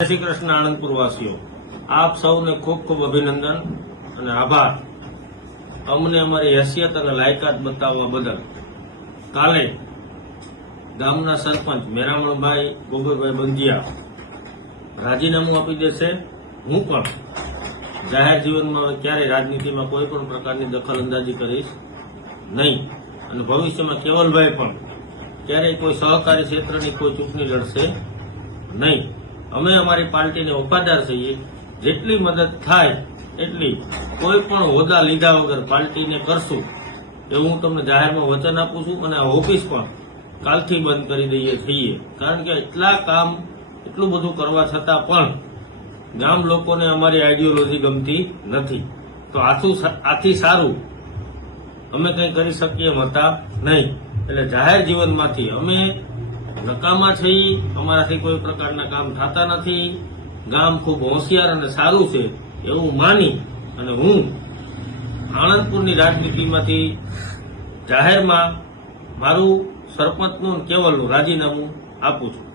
જય શ્રી કૃષ્ણ આણંદપુર વાસીઓ, આપ સૌને ખૂબ ખૂબ અભિનંદન અને આભાર અમને અમારી હેસિયત અને લાયકાત બતાવવા બદલ। કાલે ગામના સરપંચ મેરામણભાઈ ગોગોઈભાઈ બંધિયા રાજીનામું આપી દેશે। હું પણ જાહેર જીવનમાં ક્યારેય રાજનીતિમાં કોઈ પણ પ્રકારની દખલ અંદાજી કરીશ નહીં અને ભવિષ્યમાં કેવલભાઈ પણ ક્યારેય કોઈ સહકારી ક્ષેત્રની કોઈ ચૂંટણી લડશે નહીં। અમે અમારી પાર્ટીને વફાદાર છીએ, જેટલી મદદ થાય એટલી કોઈ પણ હોદ્દા લીધા વગર પાર્ટીને કરશું એવું હું તમને જાહેરમાં વચન આપું છું। અને આ ઓફિસ પણ કાલથી બંધ કરી દઈએ છીએ, કારણ કે એટલું બધું કરવા છતાં પણ ગામ લોકોને અમારી આઈડિયોલોજી ગમતી નથી। તો આથી સારું અમે કંઈ કરી શકીએ એમ હતા નહીં। એટલે જાહેર જીવનમાંથી અમે નકામા છીએ, અમારાથી કોઈ પ્રકારના કામ થતા નથી। ગામ ખૂબ હોશિયાર અને સારું છે એવું માની અને હું આણંદપુરની રાજનીતિમાંથી જાહેરમાં મારું સરપંચનું કેવલનું રાજીનામું આપું છું।